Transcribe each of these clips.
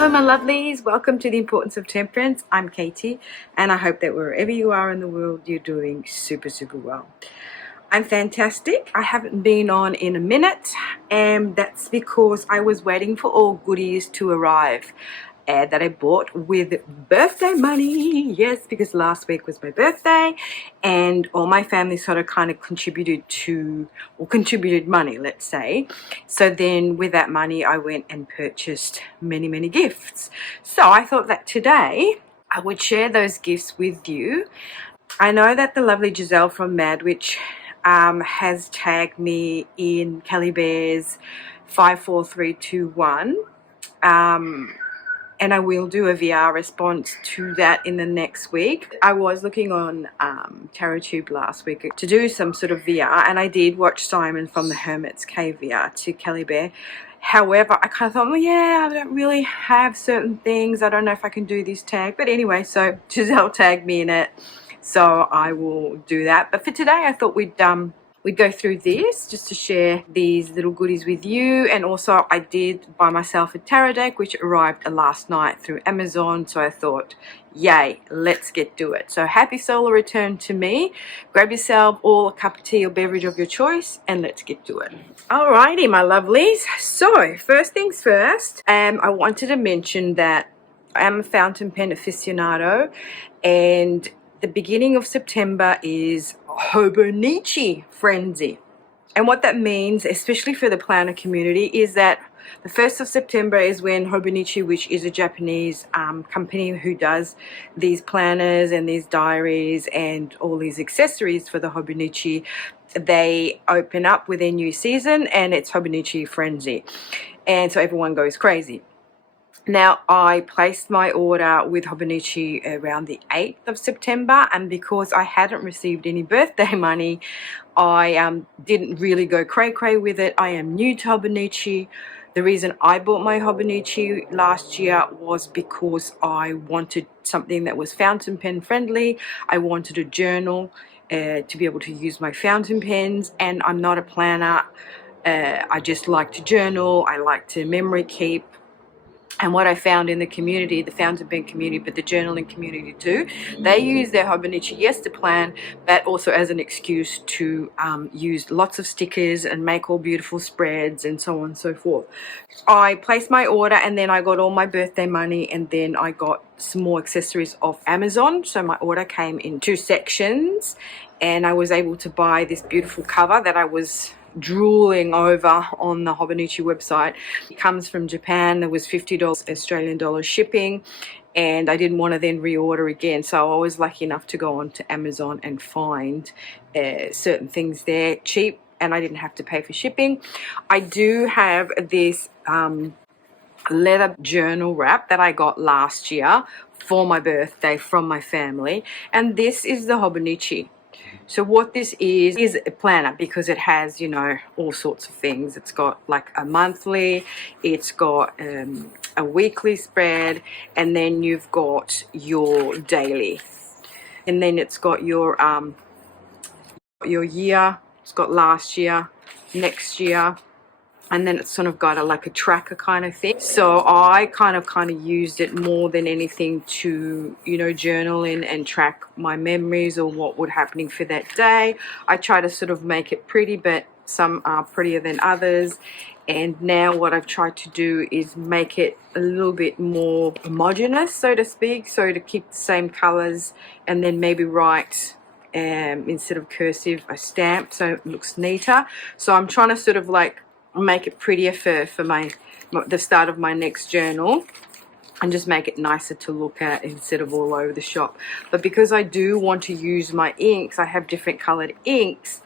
Hello my lovelies, welcome to the Importance of Temperance. I'm Katie and I hope that wherever you are in the world you're doing super well. I'm fantastic. I haven't been on in a minute and that's because I was waiting for all goodies to arrive that I bought with birthday money. Yes, because last week was my birthday and all my family sort of kind of contributed money, let's say. So then with that money I went and purchased many gifts. So I thought that today I would share those gifts with you. I know that the lovely Giselle from Madwitch has tagged me in Kelly Bear's 54321 and I will do a VR response to that in the next week. I was looking on TarotTube last week to do some sort of VR, and I did watch Simon from the Hermit's Cave VR to Kelly Bear. However, I kind of thought, well, yeah, I don't really have certain things. I don't know if I can do this tag. But anyway, so Giselle tagged me in it, so I will do that. But for today, I thought we'd go through this just to share these little goodies with you. And also I did buy myself a tarot deck which arrived last night through Amazon, so I thought, yay, let's get to it. So happy solar return to me. Grab yourself all a cup of tea or beverage of your choice and let's get to it. Alrighty my lovelies, so first things first, I wanted to mention that I am a fountain pen aficionado and the beginning of September is Hobonichi Frenzy. And what that means, especially for the planner community, is that the 1st of September is when Hobonichi, which is a Japanese company who does these planners and these diaries and all these accessories for the Hobonichi, they open up with their new season and it's Hobonichi Frenzy. And so everyone goes crazy. Now, I placed my order with Hobonichi around the 8th of September, and because I hadn't received any birthday money, I didn't really go cray-cray with it. I am new to Hobonichi. The reason I bought my Hobonichi last year was because I wanted something that was fountain pen friendly. I wanted a journal to be able to use my fountain pens, and I'm not a planner. I just like to journal. I like to memory keep. And what I found in the community, the fountain pen community, but the journaling community too, they use their Hobonichi, yes, to plan, but also as an excuse to use lots of stickers and make all beautiful spreads and so on and so forth. I placed my order and then I got all my birthday money and then I got some more accessories off Amazon. So my order came in 2 sections and I was able to buy this beautiful cover that I was drooling over on the Hobonichi website. It comes from Japan. There was $50 Australian dollars shipping and I didn't want to then reorder again, so I was lucky enough to go on to Amazon and find certain things there cheap and I didn't have to pay for shipping. I do have this leather journal wrap that I got last year for my birthday from my family, and this is the Hobonichi. So what this is a planner because it has, you know, all sorts of things. It's got like a monthly, it's got a weekly spread, and then you've got your daily. And then it's got your year, it's got last year, next year, and then it's sort of got like a tracker kind of thing. So I kind of used it more than anything to, you know, journal in and track my memories or what would happening for that day. I try to sort of make it pretty, but some are prettier than others. And now what I've tried to do is make it a little bit more homogeneous, so to speak, so to keep the same colors and then maybe write instead of cursive a stamp so it looks neater. So I'm trying to sort of like make it prettier for the start of my next journal and just make it nicer to look at instead of all over the shop. But because I do want to use my inks, I have different colored inks,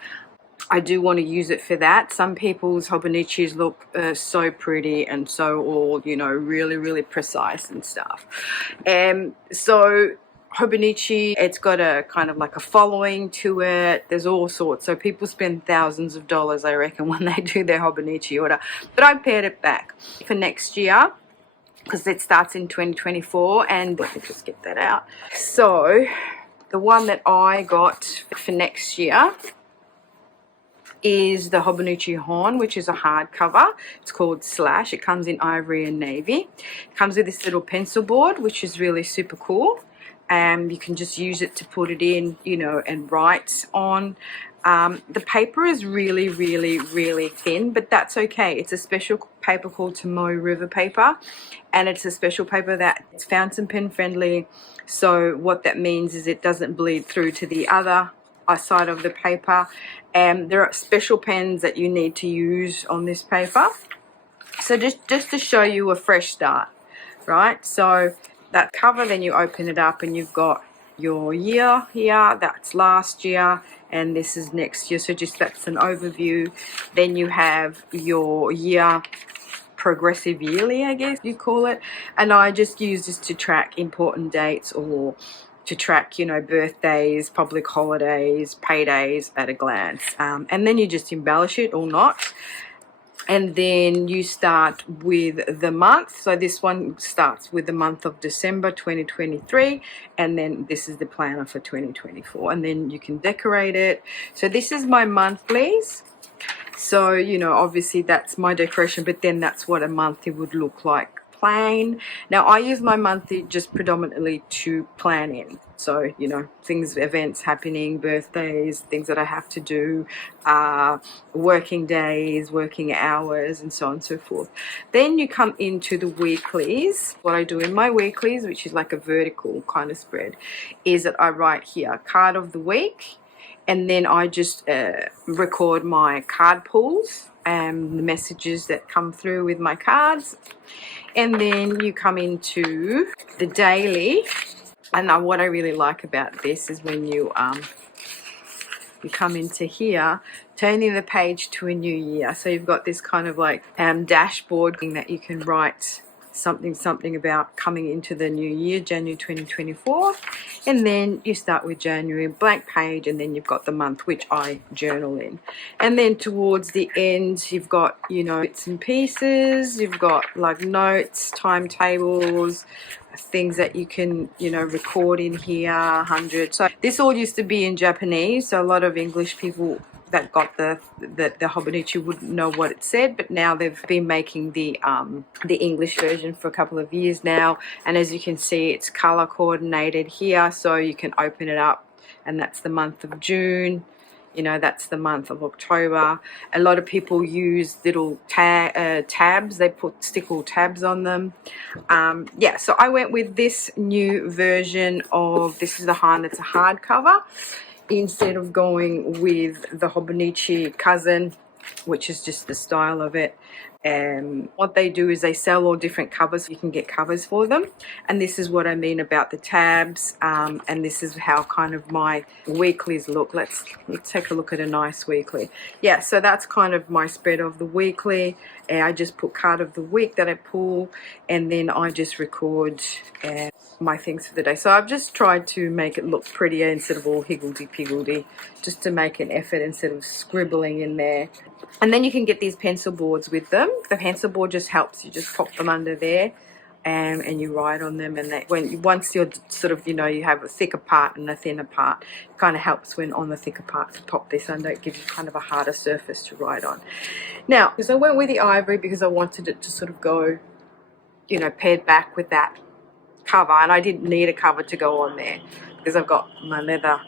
I do want to use it for that. Some people's Hobonichis look so pretty and so all, you know, really precise and stuff. So Hobonichi, it's got a kind of like a following to it. There's all sorts. So people spend thousands of dollars, I reckon, when they do their Hobonichi order. But I pared it back for next year because it starts in 2024. And let me just get that out. So the one that I got for next year is the Hobonichi Horn, which is a hardcover. It's called Slash. It comes in ivory and navy. It comes with this little pencil board, which is really super cool. And you can just use it to put it in, you know, and write on. The paper is really, really, really thin, but that's okay. It's a special paper called Tomoe River paper, and it's a special paper that it's fountain pen friendly. So what that means is it doesn't bleed through to the other side of the paper. And there are special pens that you need to use on this paper. So just to show you a fresh start, right? So that cover, then you open it up and you've got your year here, that's last year, and this is next year. So just that's an overview. Then you have your year, progressive yearly, I guess you call it. And I just use this to track important dates or to track, you know, birthdays, public holidays, paydays at a glance. And then you just embellish it or not. And then you start with the month. So this one starts with the month of December 2023, and then this is the planner for 2024, and then you can decorate it. So this is my monthlies. So, you know, obviously that's my decoration, but then that's what a monthly would look like plain. Now I use my monthly just predominantly to plan in. So, you know, things, events happening, birthdays, things that I have to do, working days, working hours, and so on and so forth. Then you come into the weeklies. What I do in my weeklies, which is like a vertical kind of spread, is that I write here, card of the week, and then I just record my card pulls and the messages that come through with my cards. And then you come into the daily. And what I really like about this is when you come into here, turning the page to a new year. So you've got this kind of like dashboard thing that you can write something about coming into the new year, January 2024. And then you start with January, blank page, and then you've got the month, which I journal in. And then towards the end, you've got, you know, bits and pieces. You've got like notes, timetables, things that you can, you know, record in here, 100. So this all used to be in Japanese, so a lot of English people that got the Hobonichi wouldn't know what it said, but now they've been making the English version for a couple of years now, and as you can see, it's color coordinated here, so you can open it up, and that's the month of June. You know, that's the month of October. A lot of people use little tabs. They stick all tabs on them. Yeah, so I went with this new version of, this is the Han, that's a hardcover, instead of going with the Hobonichi Cousin, which is just the style of it. What they do is they sell all different covers. You can get covers for them, and this is what I mean about the tabs. And this is how kind of my weeklies look. Let's take a look at a nice weekly. Yeah, so that's kind of my spread of the weekly. I just put card of the week that I pull, and then I just record my things for the day. So I've just tried to make it look prettier instead of all higgledy-piggledy, just to make an effort instead of scribbling in there. And then you can get these pencil boards with them. The pencil board just helps. You just pop them under there and you write on them. And once you're sort of, you know, you have a thicker part and a thinner part, it kind of helps when on the thicker part to pop this under. It gives you kind of a harder surface to write on. Now, because I went with the ivory because I wanted it to sort of go, you know, paired back with that cover, and I didn't need a cover to go on there because I've got my leather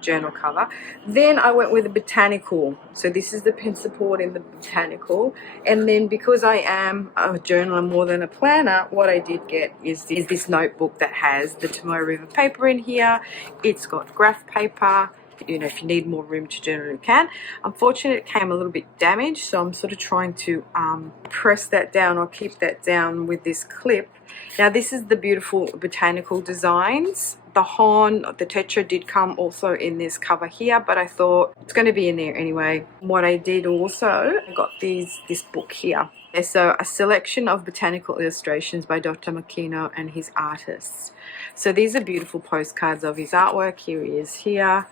journal cover. Then I went with the botanical. So this is the pen support in the botanical, and then because I am a journaler more than a planner, what I did get is this notebook that has the Tomoe River paper in here. It's got graph paper. You know, if you need more room to journal, you can. Unfortunately, it came a little bit damaged, so I'm sort of trying to press that down or keep that down with this clip. Now, this is the beautiful botanical designs. The horn, the tetra did come also in this cover here, but I thought it's going to be in there anyway. What I did also, I got this book here. So a selection of botanical illustrations by Dr. Makino and his artists. So these are beautiful postcards of his artwork. Here he is here.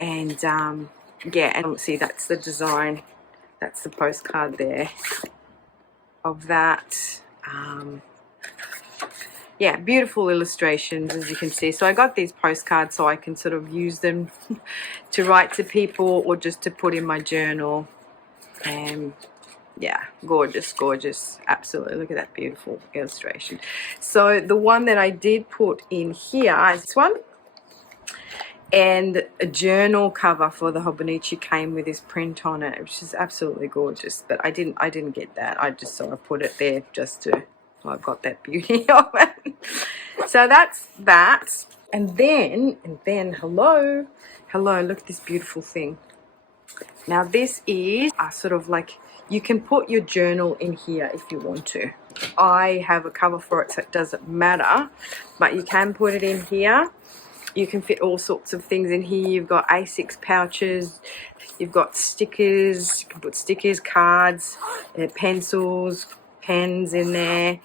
And yeah, and see, that's the design. That's the postcard there of that. yeah, beautiful illustrations, as you can see. So I got these postcards so I can sort of use them to write to people or just to put in my journal. And yeah, gorgeous, gorgeous. Absolutely. Look at that beautiful illustration. So the one that I did put in here is this one. And a journal cover for the Hobonichi came with this print on it, which is absolutely gorgeous. But I didn't get that. I just sort of put it there just to, well, I've got that beauty of it. So that's that. And then, hello, look at this beautiful thing. Now this is a sort of like, you can put your journal in here if you want to. I have a cover for it, so it doesn't matter, but you can put it in here. You can fit all sorts of things in here. You've got A6 pouches, you've got stickers, you can put stickers, cards, pencils, pens in there.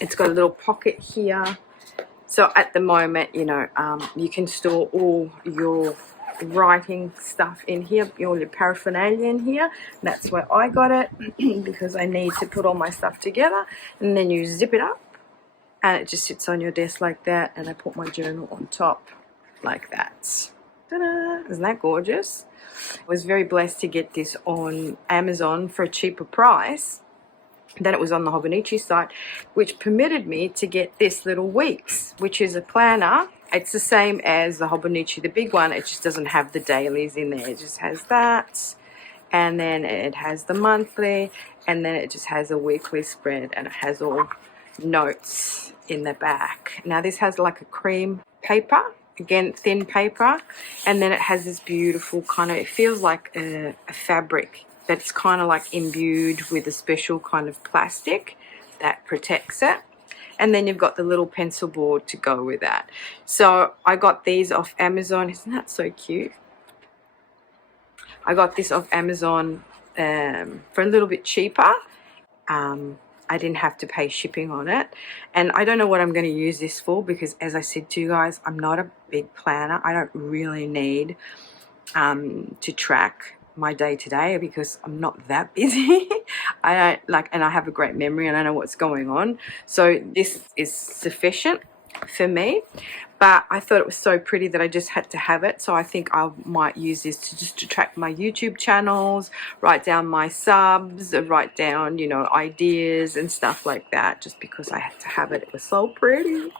It's got a little pocket here. So at the moment, you know, you can store all your writing stuff in here, all your paraphernalia in here. And that's where I got it because I need to put all my stuff together. And then you zip it up. And it just sits on your desk like that, and I put my journal on top like that. Ta-da! Isn't that gorgeous? I was very blessed to get this on Amazon for a cheaper price than it was on the Hobonichi site, which permitted me to get this little Weeks, which is a planner. It's the same as the Hobonichi, the big one. It just doesn't have the dailies in there. It just has that, and then it has the monthly, and then it just has a weekly spread, and it has all notes in the back. Now this has like a cream paper, again thin paper, and then it has this beautiful kind of, it feels like a fabric that's kind of like imbued with a special kind of plastic that protects it. And then you've got the little pencil board to go with that. So I got these off Amazon. Isn't that so cute? I got this off Amazon for a little bit cheaper. I didn't have to pay shipping on it. And I don't know what I'm going to use this for, because as I said to you guys, I'm not a big planner. I don't really need to track my day-to-day because I'm not that busy. I don't like, and I have a great memory and I know what's going on. So this is sufficient for me. But I thought it was so pretty that I just had to have it. So I think I might use this to just to track my YouTube channels, write down my subs, write down, you know, ideas and stuff like that, just because I had to have it. It was so pretty.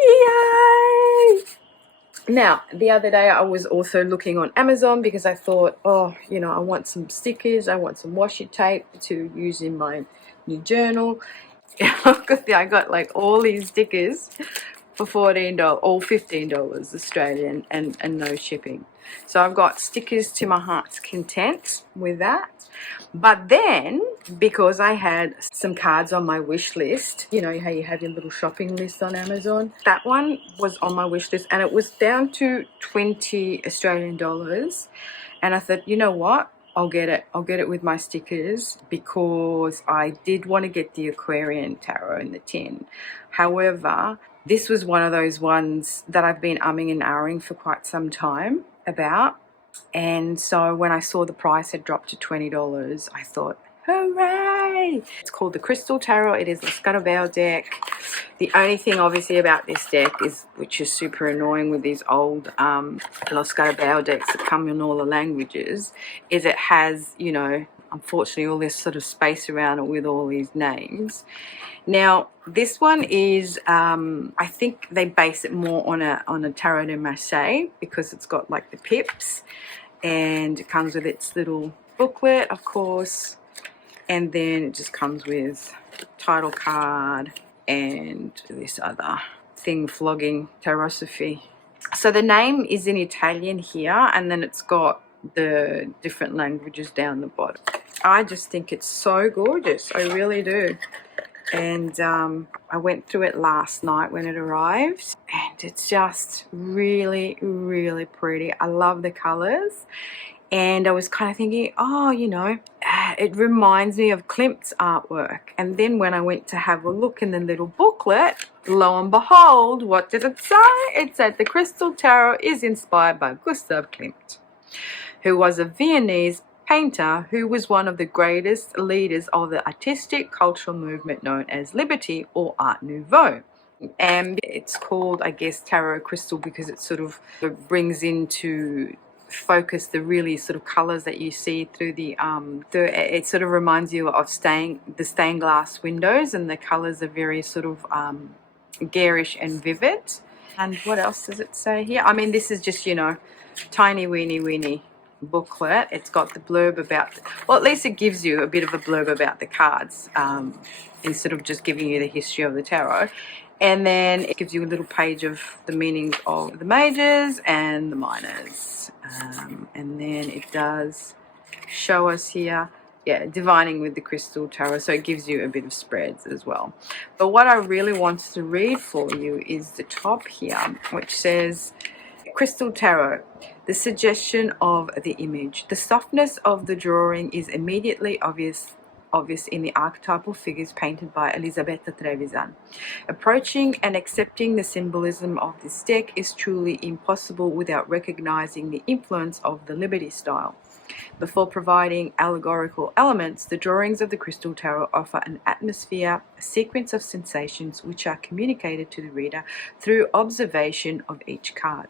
Yay! Now, the other day I was also looking on Amazon because I thought, oh, you know, I want some stickers, I want some washi tape to use in my new journal. I got like all these stickers for $14, all $15 Australian, and no shipping. So I've got stickers to my heart's content with that. But then, because I had some cards on my wish list, you know how you have your little shopping list on Amazon, that one was on my wish list and it was down to 20 Australian dollars. And I thought, you know what? I'll get it with my stickers, because I did want to get the Aquarian tarot in the tin. However, this was one of those ones that I've been umming and ahhing for quite some time about. And so when I saw the price had dropped to $20, I thought, hooray! It's called the Crystal Tarot. It is the Scarabeo deck. The only thing obviously about this deck is, which is super annoying with these old Los Scarabeo decks that come in all the languages, is it has, you know, unfortunately all this sort of space around it with all these names. Now this one is, I think they base it more on a Tarot de Marseille, because it's got like the pips, and it comes with its little booklet, of course, and then it just comes with title card and this other thing flogging Tarosophy. So the name is in Italian here, and then it's got the different languages down the bottom. I just think it's so gorgeous. I really do. And I went through it last night when it arrived, and it's just really, really pretty. I love the colors. And I was kind of thinking, oh, you know, it reminds me of Klimt's artwork. And then when I went to have a look in the little booklet, lo and behold, what did it say? It said the Crystal Tarot is inspired by Gustav Klimt, who was a Viennese painter who was one of the greatest leaders of the artistic cultural movement known as Liberty or Art Nouveau. And it's called, I guess, tarot crystal because it sort of brings into focus the really sort of colors that you see through it sort of reminds you of the stained glass windows, and the colors are very sort of garish and vivid. And what else does it say here? I mean, this is just, you know, tiny weeny booklet. It's got the blurb about, well, at least it gives you a bit of a blurb about the cards instead of just giving you the history of the tarot. And then it gives you a little page of the meanings of the majors and the minors. And then it does show us here, yeah, divining with the crystal tarot. So it gives you a bit of spreads as well. But what I really wanted to read for you is the top here, which says, Crystal Tarot, the suggestion of the image. The softness of the drawing is immediately obvious in the archetypal figures painted by Elisabetta Trevisan. Approaching and accepting the symbolism of this deck is truly impossible without recognizing the influence of the Liberty style. Before providing allegorical elements, the drawings of the Crystal Tarot offer an atmosphere, a sequence of sensations which are communicated to the reader through observation of each card.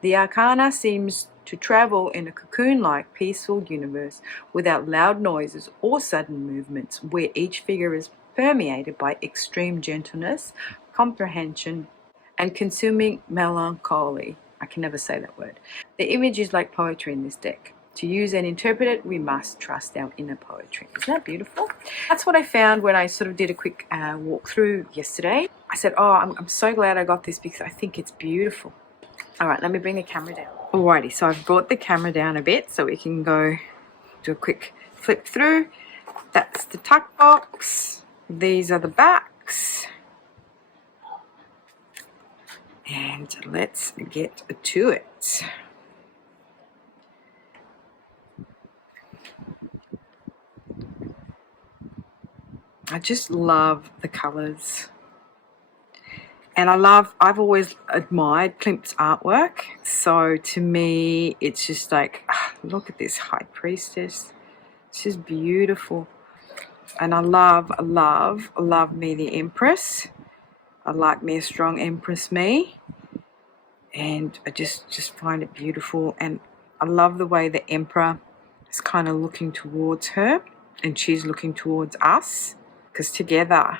The arcana seems to travel in a cocoon-like peaceful universe without loud noises or sudden movements, where each figure is permeated by extreme gentleness, comprehension, and consuming melancholy. I can never say that word. The image is like poetry in this deck. To use and interpret it, we must trust our inner poetry. Isn't that beautiful? That's what I found when I sort of did a quick walkthrough yesterday. I said, oh, I'm so glad I got this because I think it's beautiful. All right, let me bring the camera down. Alrighty, so I've brought the camera down a bit so we can go do a quick flip through. That's the tuck box. These are the backs. And let's get to it. I just love the colors. And I've always admired Klimt's artwork. So to me, it's just like, look at this High Priestess. It's just beautiful. And I love me the Empress. I like me a strong Empress me. And I just find it beautiful. And I love the way the Emperor is kind of looking towards her. And she's looking towards us. Because together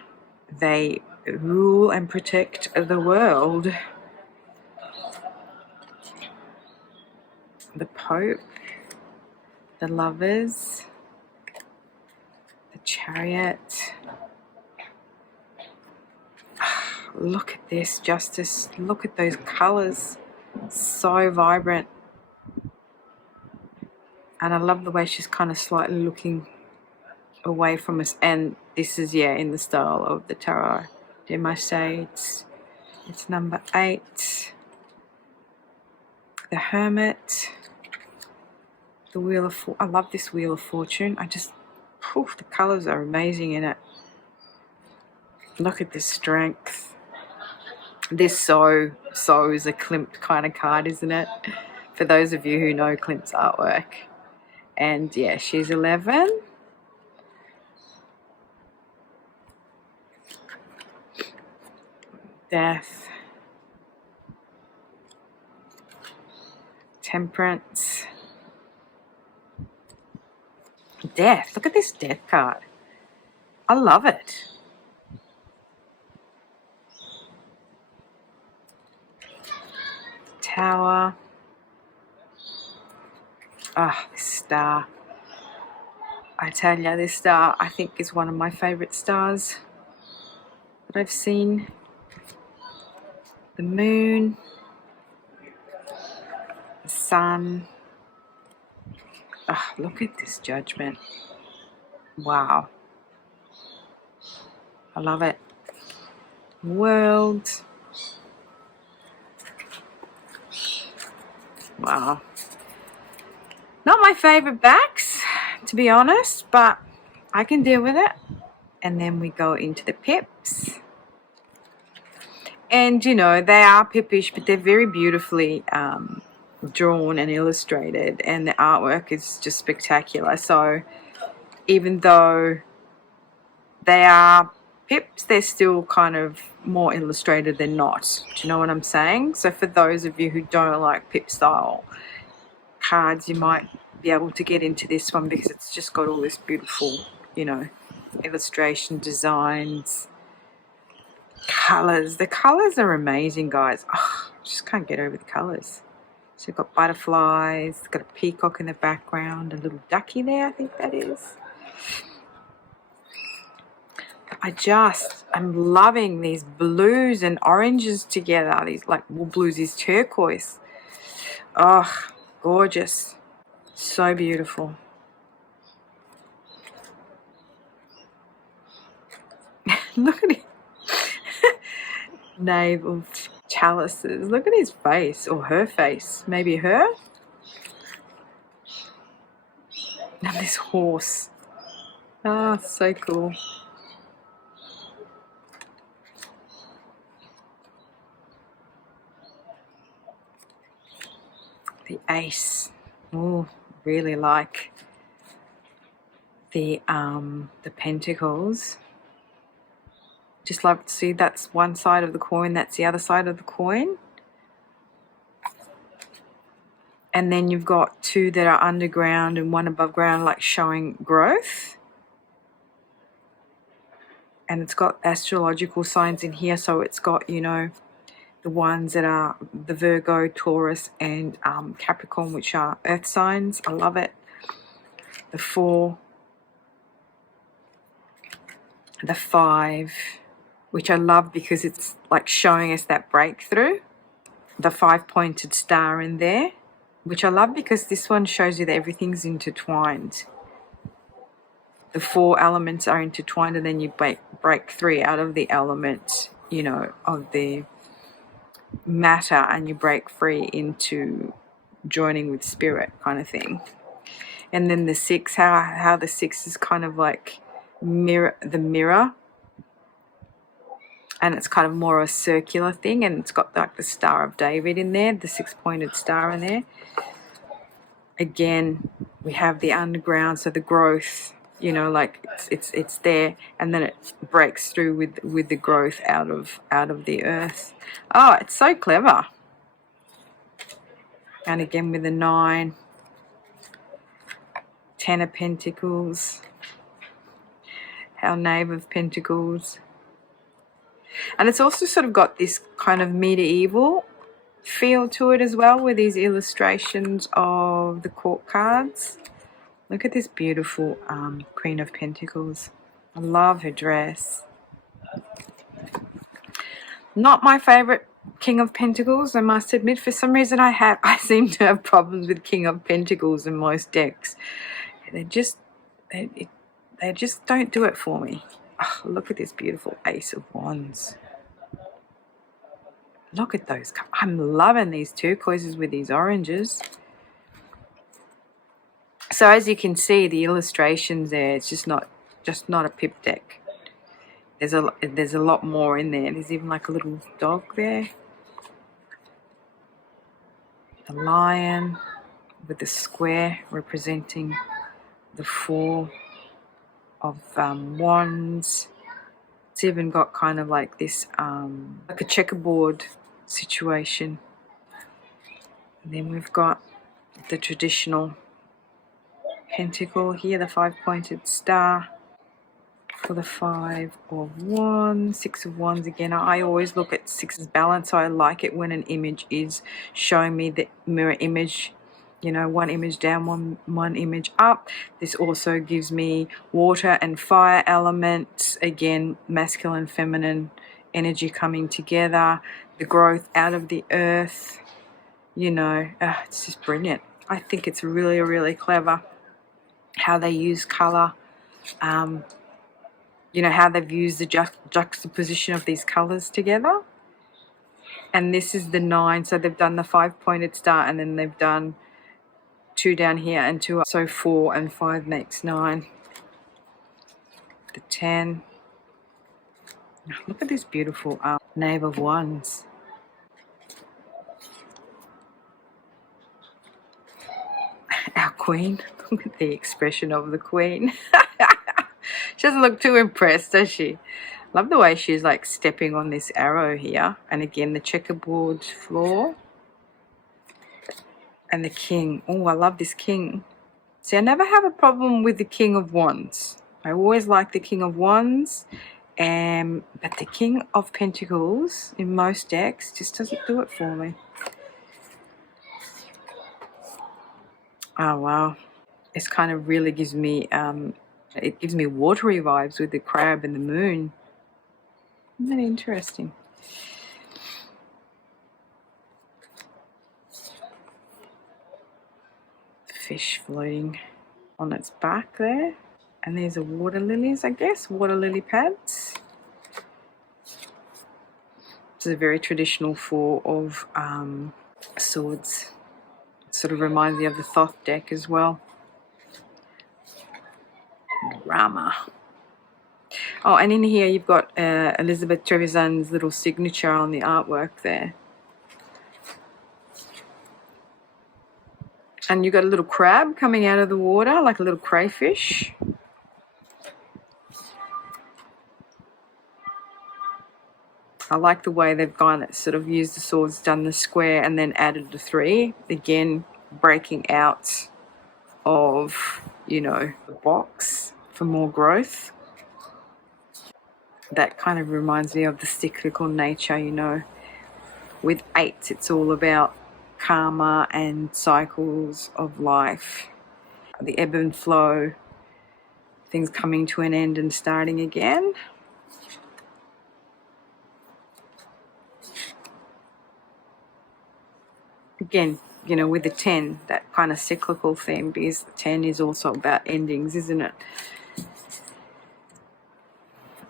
they rule and protect the world. The Pope, the Lovers, the Chariot. Look at this, Justice. Look at those colors. So vibrant. And I love the way she's kind of slightly looking away from us. And this is, yeah, in the style of the Tarot de Marseille. It's number 8. The Hermit. The Wheel of Fortune. I love this Wheel of Fortune. The colors are amazing in it. Look at this strength. This so is a Klimt kind of card, isn't it? For those of you who know Klimt's artwork. And yeah, she's 11. Death. Temperance. Death. Look at this Death card. I love it. Tower. This star. I tell you, this star I think is one of my favorite stars that I've seen. The moon, the sun. Look at this Judgment. Wow. I love it. World. Wow. Not my favorite backs, to be honest, but I can deal with it. And then we go into the pips. And, you know, they are pippish, but they're very beautifully drawn and illustrated, and the artwork is just spectacular. So even though they are pips, they're still kind of more illustrated than not. Do you know what I'm saying? So for those of you who don't like pip style cards, you might be able to get into this one because it's just got all this beautiful, you know, illustration designs, colors. The colors are amazing, guys. Oh, I just can't get over the colors. So you've got butterflies, got a peacock in the background, a little ducky there, I think that is. I'm loving these blues and oranges together. These, like, well, blues is turquoise. Oh, gorgeous. So beautiful. Look at it. Knave of chalices. Look at his face, or her face. Maybe her? And this horse. Oh, so cool. The ace. Oh, really like the pentacles. Just love to see that's one side of the coin, that's the other side of the coin. And then you've got two that are underground and one above ground, like showing growth. And it's got astrological signs in here, so it's got, you know, the ones that are the Virgo, Taurus, and Capricorn, which are earth signs. I love it. The 4, the 5, which I love because it's like showing us that breakthrough. The 5-pointed star in there, which I love because this one shows you that everything's intertwined. The 4 elements are intertwined, and then you break 3 out of the element, you know, of the matter, and you break free into joining with spirit kind of thing. And then the 6, how the 6 is kind of like the mirror, and it's kind of more a circular thing, and it's got like the Star of David in there, the 6-pointed star in there. Again, we have the underground, so the growth, you know, like it's there, and then it breaks through with the growth out of the earth. Oh, it's so clever. And again with the 9, 10 of Pentacles, our Knave of Pentacles. And it's also sort of got this kind of medieval feel to it as well, with these illustrations of the court cards. Look at this beautiful Queen of Pentacles. I love her dress. Not my favorite King of Pentacles, I must admit. For some reason I seem to have problems with King of Pentacles in most decks. They just don't do it for me. Oh, look at this beautiful Ace of Wands. Look at those. I'm loving these turquoises with these oranges. So as you can see, the illustrations there, it's just not a pip deck. There's a lot more in there. There's even like a little dog there. The lion with the square representing the 4 of wands. It's even got kind of like this like a checkerboard situation. And then we've got the traditional pentacle here, the 5-pointed star for the 5 of wands, 6 of wands. Again, I always look at 6's balance, so I like it when an image is showing me the mirror image, you know, one image down, one image up. This also gives me water and fire elements, again, masculine, feminine energy coming together, the growth out of the earth, you know. It's just brilliant. I think it's really, really clever how they use color, you know, how they've used the juxtaposition of these colors together. And this is the 9, so they've done the 5-pointed star, and then they've done 2 down here and 2 up, so 4 and 5 makes 9. The 10. Look at this beautiful Knave of Wands. Queen. Look at the expression of the Queen. She doesn't look too impressed, does she? Love the way she's like stepping on this arrow here. And again, the checkerboard floor. And the King. Oh, I love this King. See, I never have a problem with the King of Wands. I always like the King of Wands. But the King of Pentacles in most decks just doesn't do it for me. Oh, wow. This kind of really gives me, it gives me watery vibes with the crab and the moon. Isn't that interesting? Fish floating on its back there. And there's a water lilies, I guess, water lily pads. It's a very traditional four of swords. It sort of reminds me of the Thoth deck as well. Rama. Oh, and in here you've got Elizabeth Trevisan's little signature on the artwork there. And you've got a little crab coming out of the water, like a little crayfish. I like the way they've gone, sort of used the swords, done the square, and then added the 3. Again, breaking out of, you know, the box for more growth. That kind of reminds me of the cyclical nature, you know. With 8s, it's all about karma and cycles of life. The ebb and flow, things coming to an end and starting again. Again, you know, with the 10, that kind of cyclical theme, because the 10 is also about endings, isn't it?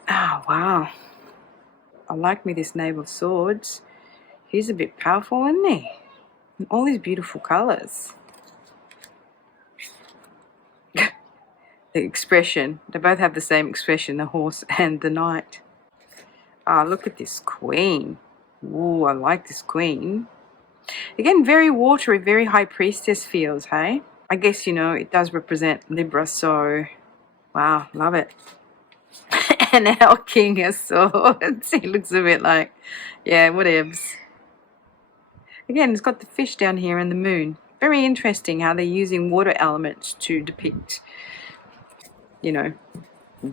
Oh, wow. I like me this Knave of Swords. He's a bit powerful, isn't he? And all these beautiful colours. The expression. They both have the same expression, the horse and the knight. Ah, look at this Queen. Ooh, I like this Queen. Again, very watery, very High Priestess feels, hey? I guess, you know, it does represent Libra, so wow, love it. And our King of Swords, he looks a bit like, yeah, whatevs. Again, it's got the fish down here and the moon. Very interesting how they're using water elements to depict, you know,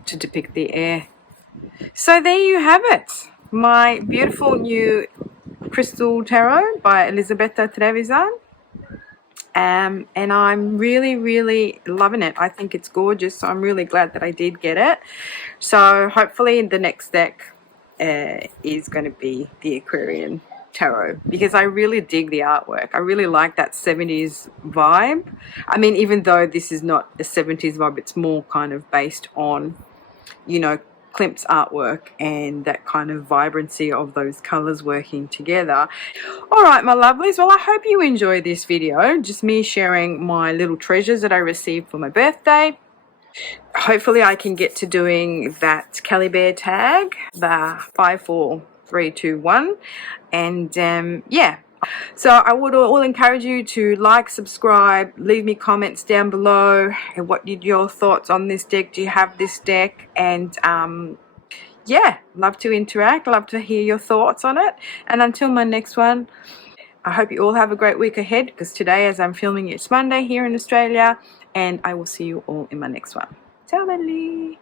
to depict the air. So there you have it. My beautiful new Crystal Tarot by Elisabetta Trevisan. And I'm really, really loving it. I think it's gorgeous, so I'm really glad that I did get it. So hopefully the next deck is going to be the Aquarian Tarot, because I really dig the artwork. I really like that 70s vibe. I mean, even though this is not a 70s vibe, it's more kind of based on, you know, Klimt's artwork and that kind of vibrancy of those colors working together. All right, my lovelies, well, I hope you enjoyed this video, just me sharing my little treasures that I received for my birthday. Hopefully I can get to doing that Kelly Bear tag, the 54321, and yeah. So I would all encourage you to like, subscribe, leave me comments down below. And what are your thoughts on this deck? Do you have this deck? And yeah, love to interact, love to hear your thoughts on it. And until my next one, I hope you all have a great week ahead, because today, as I'm filming, it's Monday here in Australia, and I will see you all in my next one. Ciao, lovely.